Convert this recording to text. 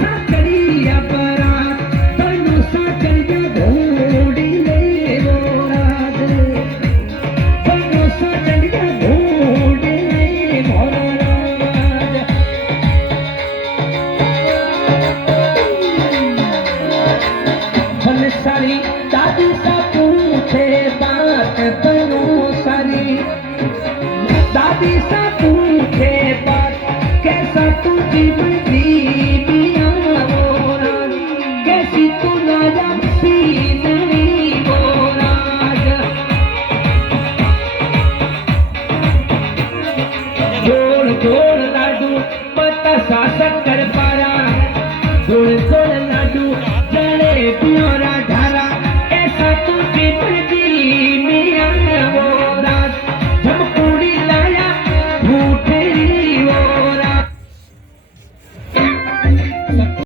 सा चढ़िया बारात, बनो सा चढ़िया घोड़ी ले वो रात, बनो सा चढ़िया घोड़ी ले वो रात। बन सारी दादी सा पूछे बात, बनो सारी दादी सा पूछे बात, कैसा तुझी बदी मिया मोरा, कैसी तू राजा नहीं मोरा। गोल गोल लाडू बतासा शक्कर पारा, गोल गोल लाडू जलेबी और ढारा, ऐसा तुझी बदी मिया